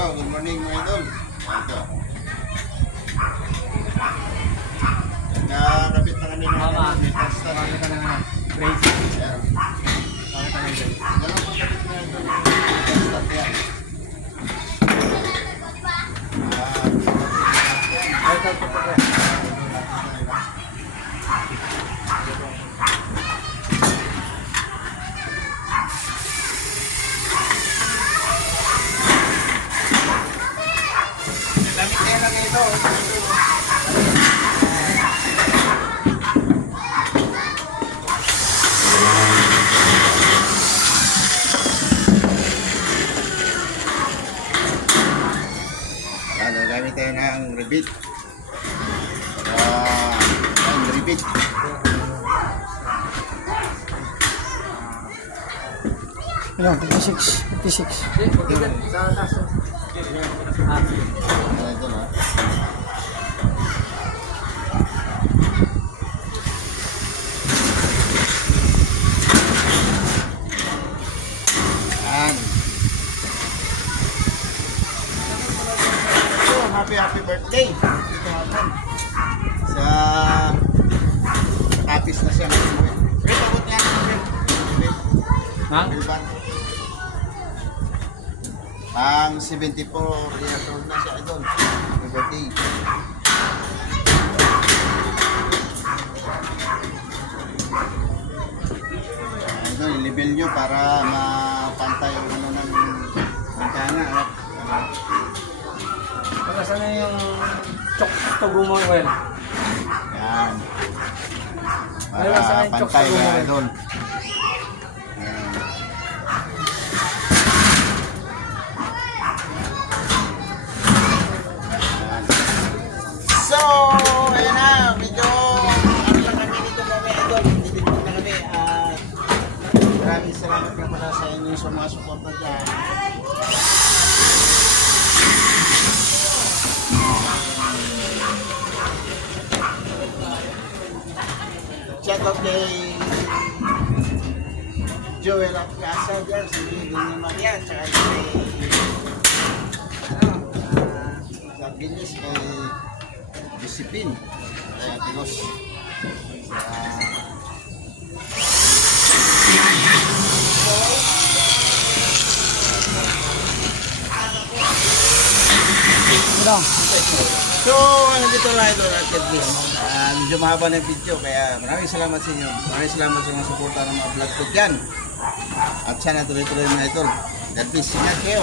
Hello, good morning mga idol. Ito. Nakakabit na kanina. May pasta. Bakit ka na crazy? Yan. Bakit ka na crazy? Dalawang pagkabit na idol. Pasta yan. Lamig kayo lang ito. Gamit tayo ng rebit. Ang rebit. Ilang? 56. 56. Ano ito na? Yan. Happy birthday. Ito naman. Sa tapis na siya. Wait, abot niya. Ha? Ang 74 years old na siya doon. Happy birthday. Ito, i-level nyo para mapantay yung ano ng bintana. Pagkasan na yung tugo mo, Well. Yan. Ayun, saan Para yung chok pantay sa na gumawa? doon. So, ayan na, medyo ano lang kami dito kami idol, hindi dito na kami. Maraming salamat na pala sa inyo sa mga suporta dyan. Shout out kay Joel Apiasa dyan, si Dini Maria, tsaka kay Ginis, kay Disipin, kay Tilos. Ilang? So, dito na ito at least. Medyo mahaba na video, kaya maraming salamat sa inyo. Maraming salamat sa mga suporta ng mga vlog ko dyan. At sana tuloy-tuloy mga ito. God bless. Ingat kayo.